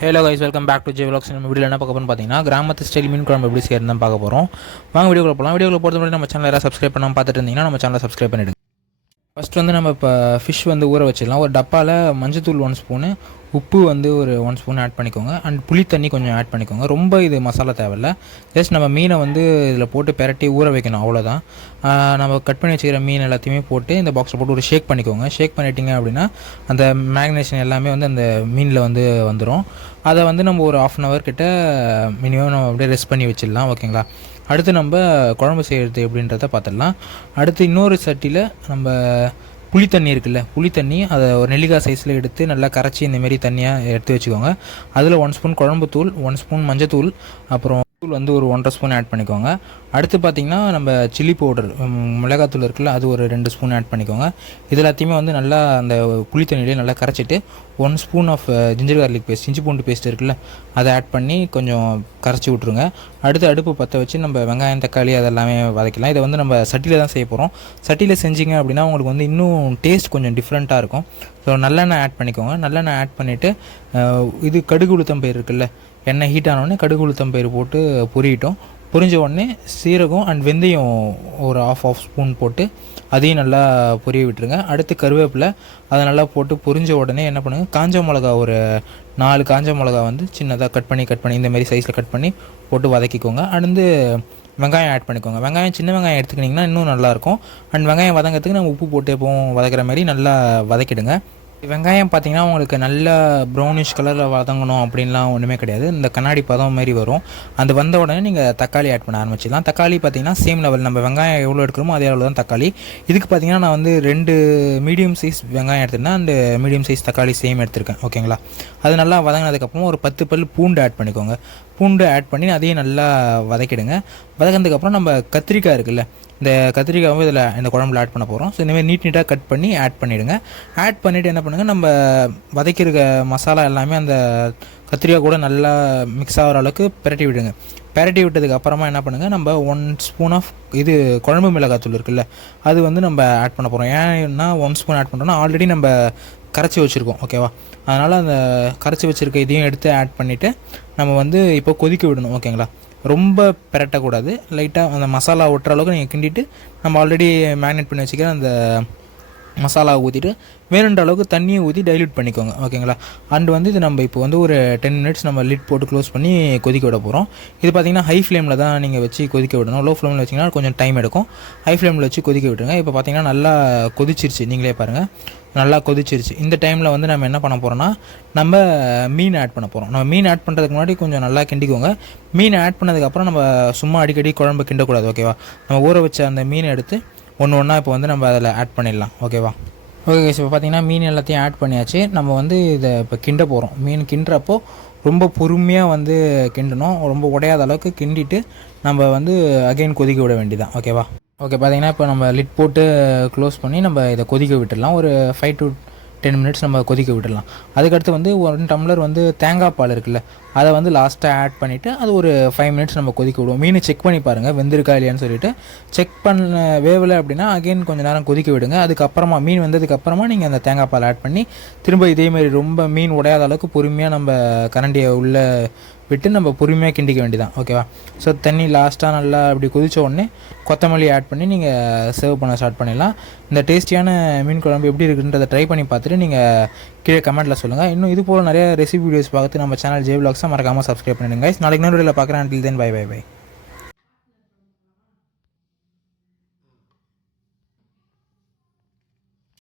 Hello guys, welcome back to J vlogs. நம்ம வீடியோ என்ன பார்க்க போகிறோம்னு பார்த்தீங்கன்னா, கிராமத்து ஸ்டைல் மீன் குழம்பு எப்படி செய்யறது தான் பார்க்க போகிறோம். வாங்க வீடியோக்குள்ள போகலாம். வீடியோக்குள்ள போகிறது முன்னாடி நம்ம சேனல் யாராவது சப்ஸ்கிரைப் பண்ணாமல் பார்த்துட்டு இருந்தீங்கன்னா நம்ம சேனலை சப்ஸ்கிரைப் பண்ணிவிடுங்க. ஃபஸ்ட்டு வந்து நம்ம இப்போ ஃபிஷ் வந்து ஊற வச்சிடலாம். ஒரு டப்பாவில் மஞ்சத்தூள் 1 ஸ்பூனு, உப்பு வந்து ஒரு 1 ஸ்பூன் ஆட் பண்ணிக்கோங்க. அண்ட் புளி தண்ணி கொஞ்சம் ஆட் பண்ணிக்கோங்க. ரொம்ப இது மசாலா தேவையில்ல. ஜஸ்ட் நம்ம மீனை வந்து இதில் போட்டு பெரட்டி ஊற வைக்கணும், அவ்வளோதான். நம்ம கட் பண்ணி வச்சுக்கிற மீன் எல்லாத்தையுமே போட்டு இந்த பாக்ஸில் போட்டு ஒரு ஷேக் பண்ணிக்கோங்க. ஷேக் பண்ணிட்டீங்க அப்படின்னா அந்த மேக்னேஷன் எல்லாமே வந்து அந்த மீனில் வந்து வந்துடும். அதை வந்து நம்ம ஒரு 1/2 hour கிட்ட மினிமம் நம்ம அப்படியே ரெஸ்ட் பண்ணி வச்சிடலாம், ஓகேங்களா. அடுத்து நம்ம குழம்பு செய்கிறது எப்படின்றத பார்த்துடலாம். அடுத்து இன்னொரு சட்டியில் நம்ம புளி தண்ணி இருக்குல்ல, புளி தண்ணி அதை ஒரு நெல்லிக்காய் சைஸில் எடுத்து நல்லா கரைச்சி இந்தமாரி தண்ணியாக எடுத்து வச்சுக்கோங்க. அதில் 1 ஸ்பூன் குழம்பு தூள், 1 ஸ்பூன் மஞ்சத்தூள், அப்புறம் தூள் வந்து ஒரு 1.5 ஸ்பூன் ஆட் பண்ணிக்கோங்க. அடுத்து பார்த்திங்கன்னா நம்ம சில்லி பவுடர், மிளகாத்தூள் இருக்குல்ல, அது ஒரு 2 ஸ்பூன் ஆட் பண்ணிக்கோங்க. இது எல்லாத்தையுமே வந்து நல்லா அந்த புளி தண்ணியிலே நல்லா கரைச்சிட்டு 1 spoon of ginger garlic paste, இஞ்சி பூண்டு பேஸ்ட் இருக்குல்ல, அதை ஆட் பண்ணி கொஞ்சம் கரைச்சி விட்ருங்க. அடுத்து அடுப்பு பற்ற வச்சு நம்ம வெங்காயம் தக்காளி அதெல்லாமே வதக்கலாம். இதை வந்து நம்ம சட்டியில் தான் செய்ய போகிறோம். சட்டியில் செஞ்சிங்க அப்படின்னா உங்களுக்கு வந்து இன்னும் டேஸ்ட் கொஞ்சம் டிஃப்ரெண்ட்டாக இருக்கும். ஸோ நல்லெண்ணெய் ஆட் பண்ணிக்கோங்க. நல்லெண்ணெய் ஆட் பண்ணிவிட்டு இது கடுகு உளுத்தம் பயிர் இருக்குல்ல, எண்ணெய் ஹீட் ஆனோடனே கடுகு உளுத்தம் பயிர் போட்டு பொரியிட்டோம். பொரிஞ்ச உடனே சீரகம் அண்ட் வெந்தயம் ஒரு ஆஃப் ஸ்பூன் போட்டு அதையும் நல்லா பொரிய விட்டுருங்க. அடுத்து கருவேப்பிலை, அதை நல்லா போட்டு பொரிஞ்ச உடனே என்ன பண்ணுங்கள், காஞ்ச மிளகா ஒரு 4 காஞ்ச மிளகா வந்து சின்னதாக கட் பண்ணி இந்தமாரி சைஸில் கட் பண்ணி போட்டு வதக்கிக்கோங்க. அடுத்து வெங்காயம் ஆட் பண்ணிக்கோங்க. வெங்காயம் சின்ன வெங்காயம் எடுத்துக்கிட்டிங்கன்னா இன்னும் நல்லாயிருக்கும். அண்ட் வெங்காயம் வதங்கிறதுக்கு நம்ம உப்பு போட்டு எப்போவும் வதக்கிற மாதிரி நல்லா வதக்கிடுங்க. வெங்காயம் பார்த்திங்கன்னா உங்களுக்கு நல்ல ப்ரௌனிஷ் கலரில் வதங்கணும் அப்படின்லாம் ஒன்றுமே கிடையாது. இந்த கண்ணாடி பதம் மாதிரி வரும். அந்த வந்த உடனே நீங்கள் தக்காளி ஆட் பண்ண ஆரம்பிச்சிடலாம். தக்காளி பார்த்திங்கன்னா சேம் லெவல், நம்ம வெங்காயம் எவ்வளோ எடுக்கிறோமோ அதே அளவு தான் தக்காளி. இதுக்கு பார்த்திங்கன்னா நான் வந்து 2 மீடியம் சைஸ் வெங்காயம் எடுத்துருந்தேன், அந்த மீடியம் சைஸ் தக்காளி சேம் எடுத்திருக்கேன், ஓகேங்களா. அது நல்லா வதங்கினதுக்கப்புறம் ஒரு 10 பல் பூண்டு ஆட் பண்ணிக்கோங்க. பூண்டு ஆட் பண்ணி அதையும் நல்லா வதக்கிடுங்க. வதக்கினதுக்கப்புறம் நம்ம கத்திரிக்காய் இருக்குல்ல, இந்த கத்திரிக்காவும் இதில் இந்த குழம்புல ஆட் பண்ண போகிறோம். ஸோ இந்தமாதிரி நீட்டாக கட் பண்ணி ஆட் பண்ணிவிடுங்க. ஆட் பண்ணிவிட்டு என்ன பண்ணுங்கள், நம்ம வதக்கிற மசாலா எல்லாமே அந்த கத்திரிக்காய் கூட நல்லா மிக்ஸ் ஆகிற அளவுக்கு பிரட்டி விடுங்க. பிரட்டி விட்டதுக்கு அப்புறமா என்ன பண்ணுங்கள், நம்ம 1 ஸ்பூன் ஆஃப் இது குழம்பு மிளகாத்தூள் இருக்குல்ல, அது வந்து நம்ம ஆட் பண்ண போகிறோம். ஏன்னா 1 ஸ்பூன் ஆட் பண்ணுறோன்னா ஆல்ரெடி நம்ம கரைச்சி வச்சுருக்கோம், ஓகேவா. அதனால் அந்த கரைச்சி வச்சுருக்க இதையும் எடுத்து ஆட் பண்ணிவிட்டு நம்ம வந்து இப்போ கொதிக்க விடணும், ஓகேங்களா. ரொம்ப பிரட்டக்கூடாது, லைட்டாக அந்த மசாலா ஒட்டுற அளவுக்கு நீங்கள் கிண்டிட்டு நம்ம ஆல்ரெடி மேரினேட் பண்ணி வச்சுக்கிற அந்த மசாலாவை ஊற்றிட்டு வேணுன்ற அளவுக்கு தண்ணியை ஊற்றி டைல்யூட் பண்ணிக்கோங்க, ஓகேங்களா. அண்ட் வந்து இது நம்ம இப்போ வந்து ஒரு 10 minutes நம்ம லிட் போட்டு க்ளோஸ் பண்ணி கொதிக்க விட போகிறோம். இது பார்த்திங்கன்னா ஹை ஃப்ளேமில் தான் நீங்கள் வச்சு கொதிக்க விடணும். லோ ஃப்ளேமில் வச்சிங்கன்னா கொஞ்சம் டைம் எடுக்கும். ஹை ஃப்ளேமில் வச்சு கொதிக்க விட்டுருங்க. இப்போ பார்த்திங்கன்னா நல்லா கொதிச்சிருச்சு, நீங்களே பாருங்கள், நல்லா கொதிச்சிருச்சு. இந்த டைமில் வந்து நம்ம என்ன பண்ண போகிறோம்னா, நம்ம மீன் ஆட் பண்ண போகிறோம். நம்ம மீன் ஆட் பண்ணுறதுக்கு முன்னாடி கொஞ்சம் நல்லா கிண்டிக்கோங்க. மீன் ஆட் பண்ணதுக்கப்புறம் நம்ம சும்மா அடிக்கடி குழம்பு கிண்டக்கூடாது, ஓகேவா. நம்ம ஊற வச்ச அந்த மீனை எடுத்து ஒன்று இப்போ வந்து நம்ம அதில் ஆட் பண்ணிடலாம், ஓகேவா. ஓகே கைஸ், இப்போ பார்த்திங்கன்னா மீன் எல்லாத்தையும் ஆட் பண்ணியாச்சு. நம்ம வந்து இதை இப்போ கிண்ட போகிறோம். மீன் கிண்டுறப்போ ரொம்ப பொறுமையாக வந்து கிண்டணும். ரொம்ப உடையாத அளவுக்கு கிண்டிட்டு நம்ம வந்து அகைன் கொதிக்க விட வேண்டியதான், ஓகேவா. ஓகே, பார்த்திங்கன்னா இப்போ நம்ம லிட் போட்டு க்ளோஸ் பண்ணி நம்ம இதை கொதிக்க விட்டுடலாம். ஒரு 5 to 10 minutes நம்ம கொதிக்க விட்டுடலாம். அதுக்கடுத்து வந்து 1 டம்ளர் வந்து தேங்காய் பால் இருக்குல்ல, அதை வந்து லாஸ்ட்டாக ஆட் பண்ணிவிட்டு அது ஒரு 5 minutes நம்ம கொதிக்க விடுவோம். மீன் செக் பண்ணி பாருங்கள் வெந்திருக்கா இல்லையான்னு சொல்லிவிட்டு. செக் பண்ண வேவலை அப்படின்னா அகைன் கொஞ்சம் நேரம் கொதிக்க விடுங்க. அதுக்கப்புறமா மீன் வந்ததுக்கப்புறமா நீங்கள் அந்த தேங்காய் பால் ஆட் பண்ணி திரும்ப இதேமாதிரி ரொம்ப மீன் உடையாத அளவுக்கு பொறுமையாக நம்ம கரண்டியை உள்ளே விட்டு நம்ம பொறுமையாக கிண்டிக்க வேண்டியதான், ஓகேவா. ஸோ தண்ணி லாஸ்ட்டாக நல்லா அப்படி கொதித்த உடனே கொத்தமல்லி ஆட் பண்ணி நீங்கள் சர்வ் பண்ண ஸ்டார்ட் பண்ணிடலாம். இந்த டேஸ்டியான மீன் குழம்பு எப்படி இருக்குன்றதை ட்ரை பண்ணி பார்த்துட்டு நீங்கள் கீழே கமெண்ட்டில் சொல்லுங்கள். இன்னும் இது போல் நிறைய ரெசிபி வீடியோஸ் பார்த்து நம்ம சேனல் ஜே விலாக்ஸை மறக்காமல் சப்ஸ்கிரைப் பண்ணிடுங்க. நாளைக்கு இன்னொரு வீடியோவில் பார்க்குறேன். until then bye bye bye.